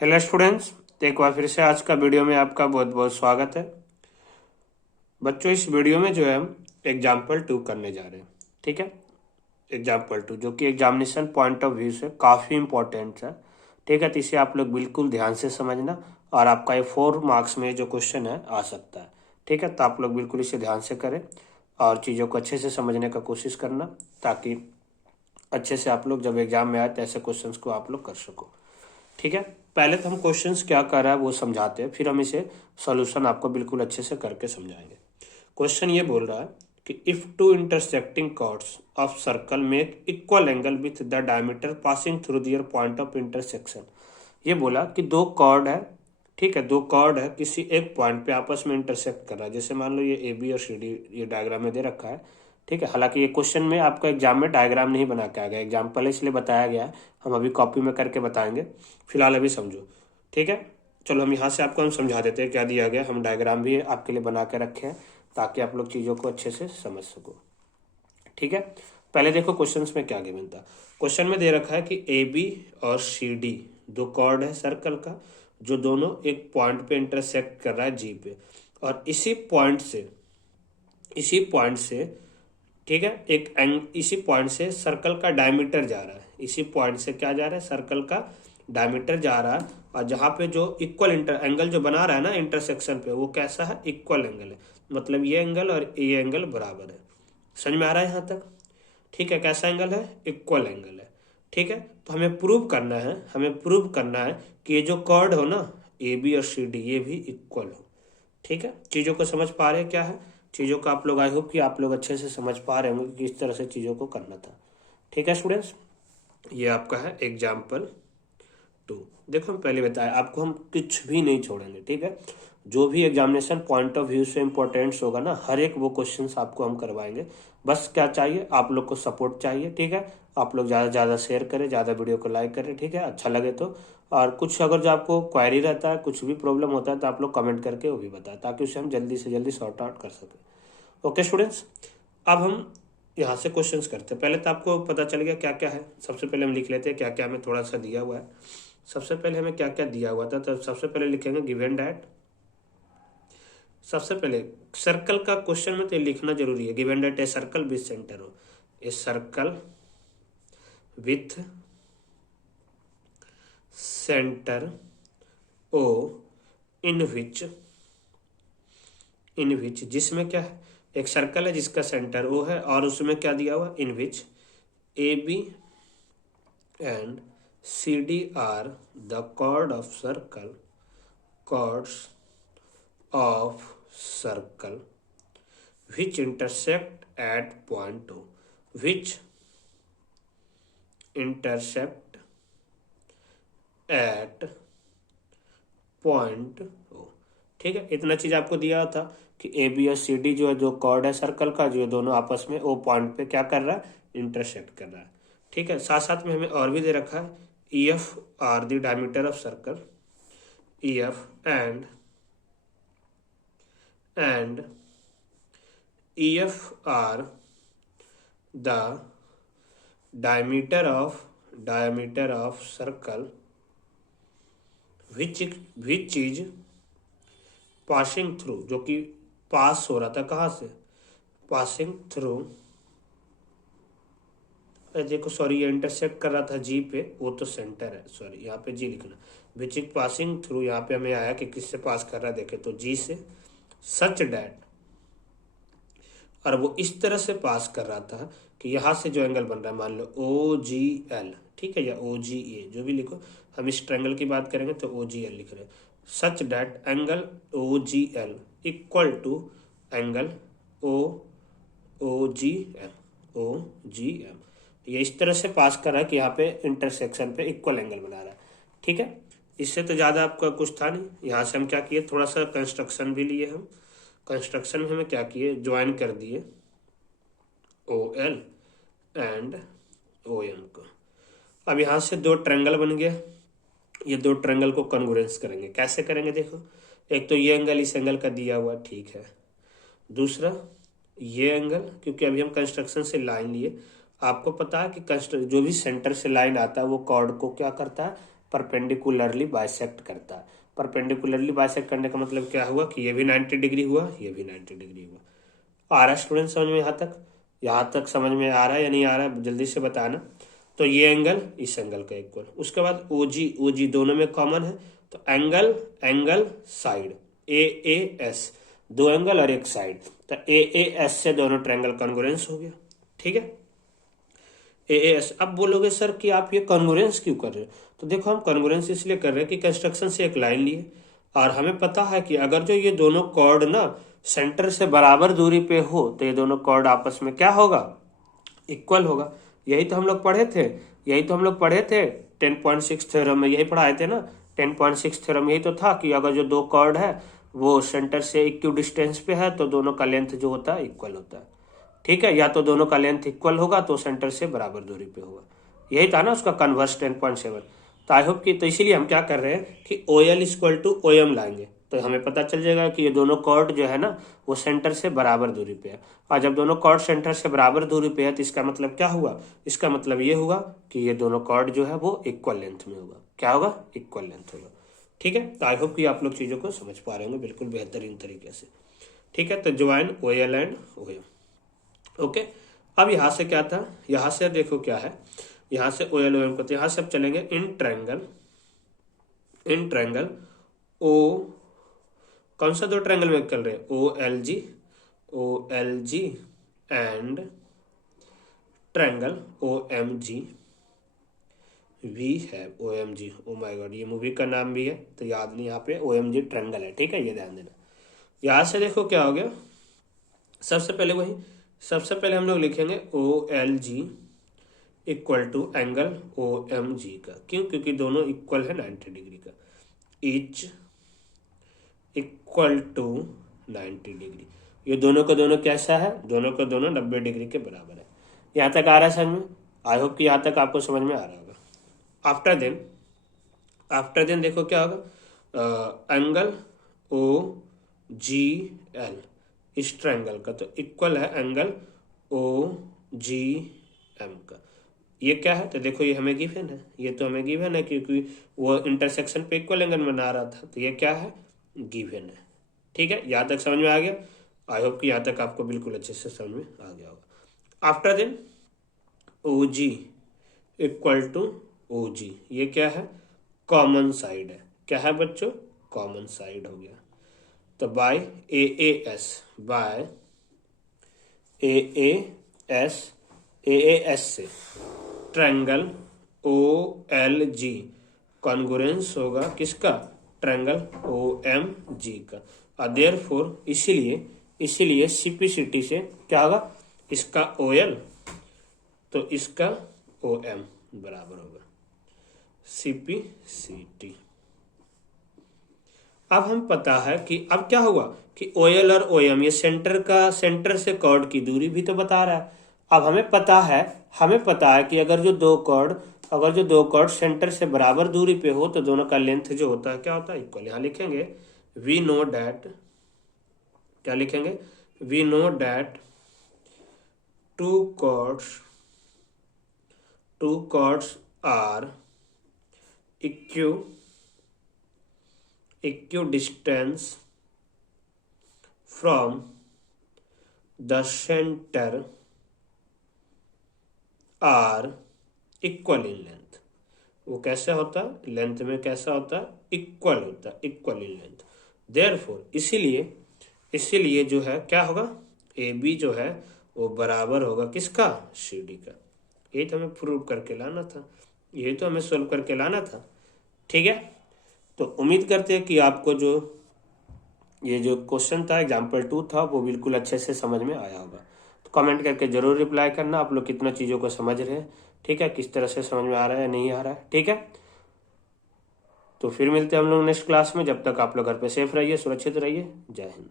Hello students, तो एक बार फिर से आज का वीडियो में आपका बहुत बहुत स्वागत है। बच्चों, इस वीडियो में जो है हम एग्जाम्पल 2 करने जा रहे हैं। ठीक है, एग्जाम्पल 2 जो कि एग्जामिनेशन पॉइंट ऑफ व्यू से काफ़ी इंपॉर्टेंट है। ठीक है, तो इसे आप लोग बिल्कुल ध्यान से समझना और आपका ये 4 मार्क्स में जो क्वेश्चन है आ सकता है। ठीक है, तो आप लोग बिल्कुल इसे ध्यान से करें और चीज़ों को अच्छे से समझने का कोशिश करना, ताकि अच्छे से आप लोग जब एग्जाम में आए तो ऐसे क्वेश्चंस को आप लोग कर सको। ठीक है, पहले तो हम क्वेश्चंस क्या कर रहा है वो समझाते हैं, फिर हम इसे सॉल्यूशन आपको बिल्कुल अच्छे से करके समझाएंगे। क्वेश्चन ये बोल रहा है कि if two intersecting chords of circle make equal angle with the diameter passing through their point of intersection. ये बोला कि दो कॉर्ड है, ठीक है, दो कॉर्ड है किसी एक पॉइंट पे आपस में इंटरसेक्ट कर रहा है। जैसे मान लो ये ए बी और सी डी ये डायग्राम में दे रखा है। ठीक है, हालांकि ये क्वेश्चन में आपका एग्जाम में डायग्राम नहीं बना के आ गया, एग्जाम्पल इसलिए बताया गया है, हम अभी कॉपी में करके बताएंगे। फिलहाल अभी समझो। ठीक है, चलो हम यहाँ से आपको हम समझा देते हैं क्या दिया गया। हम डायग्राम भी आपके लिए बना के रखे हैं ताकि आप लोग चीज़ों को अच्छे से समझ सको। ठीक है, पहले देखो क्वेश्चंस में क्या गिवन था। क्वेश्चन में दे रखा है कि ए बी और सी डी दो कॉर्ड है सर्कल का, जो दोनों एक पॉइंट पे इंटरसेक्ट कर रहा है जी पे, और इसी पॉइंट से ठीक है इसी पॉइंट से सर्कल का डायमीटर जा रहा है। इसी पॉइंट से क्या जा रहा है, सर्कल का डायमीटर जा रहा है। और जहाँ पे जो इक्वल इंटर एंगल जो बना रहा है ना इंटरसेक्शन पे, वो कैसा है, इक्वल एंगल है। मतलब ये एंगल और ये एंगल बराबर है। समझ में आ रहा है यहाँ तक? ठीक है, कैसा एंगल है, इक्वल एंगल है। ठीक है, तो हमें प्रूव करना है कि ये जो कॉर्ड हो ना, ए बी और सी डी, ये भी इक्वल हो। ठीक है, चीज़ों को समझ पा रहे हैं क्या है? चीज़ों का आप लोग, आई होप कि आप लोग अच्छे से समझ पा रहे होंगे कि किस तरह से चीज़ों को करना था। ठीक है स्टूडेंट्स, ये आपका है एग्जाम्पल 2। देखो, हम पहले बताया आपको, हम कुछ भी नहीं छोड़ेंगे। ठीक है, जो भी एग्जामिनेशन पॉइंट ऑफ व्यू से इम्पोर्टेंट्स होगा ना, हर एक वो क्वेश्चंस आपको हम करवाएंगे। बस क्या चाहिए, आप लोग को सपोर्ट चाहिए। ठीक है, आप लोग ज़्यादा से ज़्यादा शेयर करें, ज़्यादा वीडियो को लाइक करें। ठीक है, अच्छा लगे तो। और कुछ अगर जो आपको क्वेरी रहता है, कुछ भी प्रॉब्लम होता है, तो आप लोग कमेंट करके वो भी बताएं, ताकि उसे हम जल्दी से जल्दी सॉर्ट आउट कर सकें। ओके स्टूडेंट्स, अब हम यहाँ से क्वेश्चंस करते हैं। पहले तो आपको पता चल गया क्या क्या है। सबसे पहले हम लिख लेते हैं क्या क्या हमें थोड़ा सा दिया हुआ है। सबसे पहले हमें क्या क्या दिया हुआ था, तो सबसे पहले लिखेंगे गिवन डैट। सबसे पहले सर्कल का क्वेश्चन में तो लिखना जरूरी है, given that a circle with centre O. A circle with centre O in which जिसमें क्या है, एक सर्कल है जिसका सेंटर ओ है, और उसमें क्या दिया हुआ, in which A B and C D are the chords of circle which intersect at point O, which intersect at point O। ठीक है, इतना चीज आपको दिया था कि ए बी और सी डी जो है, जो कॉर्ड है सर्कल का, जो दोनों आपस में ओ पॉइंट पे क्या कर रहा है, इंटरसेक्ट कर रहा है। ठीक है, साथ साथ में हमें और भी दे रखा है, E F R the diameter of circle, E F and EF are the diameter of circle which is passing through, जो कि पास हो रहा था कहाँ से, पासिंग थ्रू, देखो सॉरी ये इंटरसेक्ट कर रहा था जी पे, वो तो सेंटर है, सॉरी यहाँ पे जी लिखना। विच इज पासिंग थ्रू, यहाँ पे हमें आया कि किससे पास कर रहा है, देखे तो जी से, सच डैट, और वो इस तरह से पास कर रहा था कि यहाँ से जो एंगल बन रहा है, मान लो ओ जी एल, ठीक है, या ओ जी ए, जो भी लिखो, हम इस ट्रायंगल की बात करेंगे तो ओ जी एल लिख रहे हैं। Such that angle O G L equal to angle O O G M, ये इस तरह से पास कर रहा है कि यहाँ पे इंटरसेक्शन पे इक्वल एंगल बना रहा है। ठीक है, इससे तो ज़्यादा आपका कुछ था नहीं। यहाँ से हम क्या किए, थोड़ा सा कंस्ट्रक्शन भी लिए हम। कंस्ट्रक्शन में हमें क्या किए, ज्वाइन कर दिए O L and O M को। अब यहाँ से दो ट्रायंगल बन गया, ये दो ट्रायंगल को कन्ग्रुएंस करेंगे। कैसे करेंगे, देखो, एक तो ये एंगल इस एंगल का दिया हुआ, ठीक है। दूसरा ये एंगल, क्योंकि अभी हम कंस्ट्रक्शन से लाइन लिए, आपको पता है कि जो भी सेंटर से लाइन आता है वो कॉर्ड को क्या करता है, परपेंडिकुलरली बाइसेक्ट करता है। परपेंडिकुलरली बाइसेक्ट करने का मतलब क्या हुआ कि ये भी 90 डिग्री हुआ, ये भी 90 डिग्री हुआ। आ रहा है स्टूडेंट समझ में? यहाँ तक समझ में आ रहा है या नहीं आ रहा है, जल्दी से बताना। तो ये एंगल इस एंगल का इक्वल। उसके बाद ओजी दोनों में कॉमन है, तो एंगल साइड AAS, 2 एंगल और 1 साइड, तो AAS से दोनों ट्रायंगल कॉन्ग्रुएंस हो गया। ठीक है, AAS। अब बोलोगे सर कि आप ये कॉन्ग्रुएंस क्यों कर रहे हो? तो देखो, हम कॉन्ग्रुएंस इसलिए कर रहे हैं कि कंस्ट्रक्शन से एक लाइन लिए और हमें पता है कि अगर जो ये दोनों कॉर्ड ना सेंटर से बराबर दूरी पे हो तो ये दोनों कॉर्ड आपस में क्या होगा? इक्वल होगा। यही तो हम लोग पढ़े थे 10.6 थ्योरम में, यही पढ़ाए थे ना। 10.6 थ्योरम यही तो था कि अगर जो 2 कॉर्ड है वो सेंटर से इक्वल डिस्टेंस पे है तो दोनों का लेंथ जो होता है इक्वल होता है। ठीक है, या तो दोनों का लेंथ इक्वल होगा तो सेंटर से बराबर दूरी पे होगा। यही था ना उसका कन्वर्स 10.7। तो आई होप कि, तो इसीलिए हम क्या कर रहे हैं कि OL इक्वल टू OM लाएंगे, तो हमें पता चल जाएगा कि ये दोनों कॉर्ड जो है ना वो सेंटर से बराबर दूरी पे है। और जब दोनों कॉर्ड सेंटर से बराबर दूरी पे है तो इसका मतलब क्या हुआ? इसका मतलब ये हुआ कि ये दोनों कॉर्ड जो है वो इक्वल लेंथ में होगा। क्या होगा? इक्वल लेंथ होगा। ठीक है, तो आई होप कि आप लोग चीज़ों को समझ पा रहे होंगे बिल्कुल बेहतरीन तरीके से। ठीक है, तो join OL and OM। Okay, अब यहाँ से क्या था? यहाँ से देखो क्या है, यहाँ से OL OM को, तो यहाँ से अब चलेंगे इन ट्रायंगल ओ, कौन सा 2 ट्रायंगल में चल रहे हैं? OLG and triangle OMG। We है OMG, ओ माय गॉड, ये मूवी का नाम भी है तो याद नहीं, यहाँ पे OMG ट्रायंगल है। ठीक है, ये ध्यान देना। यहाँ से देखो क्या हो गया, सबसे पहले हम लोग लिखेंगे OLG equal to angle OMG का। क्यों? क्योंकि दोनों इक्वल है 90 डिग्री का, इच इक्वल टू 90 डिग्री। ये दोनों का दोनों कैसा है? दोनों का दोनों 90 डिग्री के बराबर है। यहाँ तक आ रहा है समझ में? आई होप कि यहाँ तक आपको समझ में आ रहा होगा। आफ्टर देन देखो क्या होगा, एंगल OGL इस ट्रायंगल का तो इक्वल है एंगल OGM का। ये क्या है? तो देखो ये हमें गिवन है, ये तो हमें गिवन है क्योंकि वो इंटरसेक्शन पे इक्वल एंगल बना रहा था, तो ये क्या है? गिवन है। ठीक है, यहाँ तक समझ में आ गया? आई होप कि यहाँ तक आपको बिल्कुल अच्छे से समझ में आ गया होगा। After then OG equal to OG, ये क्या है? कॉमन साइड है। क्या है बच्चों? कॉमन साइड हो गया। तो बाय AAS से ट्रायंगल OLG कॉन्ग्रुएंस होगा किसका? ट्रायंगल OMG का। और देयरफॉर इसीलिए CPCT से क्या होगा? इसका OL तो इसका OM बराबर होगा CPCT। अब हम पता है कि अब क्या हुआ कि OL और OM ये सेंटर से कॉर्ड की दूरी भी तो बता रहा है। अब हमें पता है कि अगर जो दो कॉर्ड सेंटर से बराबर दूरी पे हो तो दोनों का लेंथ जो होता है क्या होता है? इक्वल। यहाँ लिखेंगे वी नो डैट, क्या लिखेंगे? We know that two chords are equidistant from the center are equal in length। वो कैसे होता है? लेंथ में कैसा होता है? इक्वल होता है, इक्वल इन लेंथ। देयरफॉर इसीलिए जो है क्या होगा? AB जो है वो बराबर होगा किसका? CD का। यही तो हमें प्रूव करके लाना था, यही तो हमें सोल्व करके लाना था। ठीक है, तो उम्मीद करते हैं कि आपको ये जो क्वेश्चन था एग्जाम्पल 2 था वो बिल्कुल अच्छे से समझ में आया होगा। तो कमेंट करके जरूर रिप्लाई करना आप लोग कितना चीज़ों को समझ रहे हैं। ठीक है, किस तरह से समझ में आ रहा है नहीं आ रहा है। ठीक है, तो फिर मिलते हैं हम लोग नेक्स्ट क्लास में। जब तक आप लोग घर पे सेफ रहिए, सुरक्षित रहिए। जय हिंद।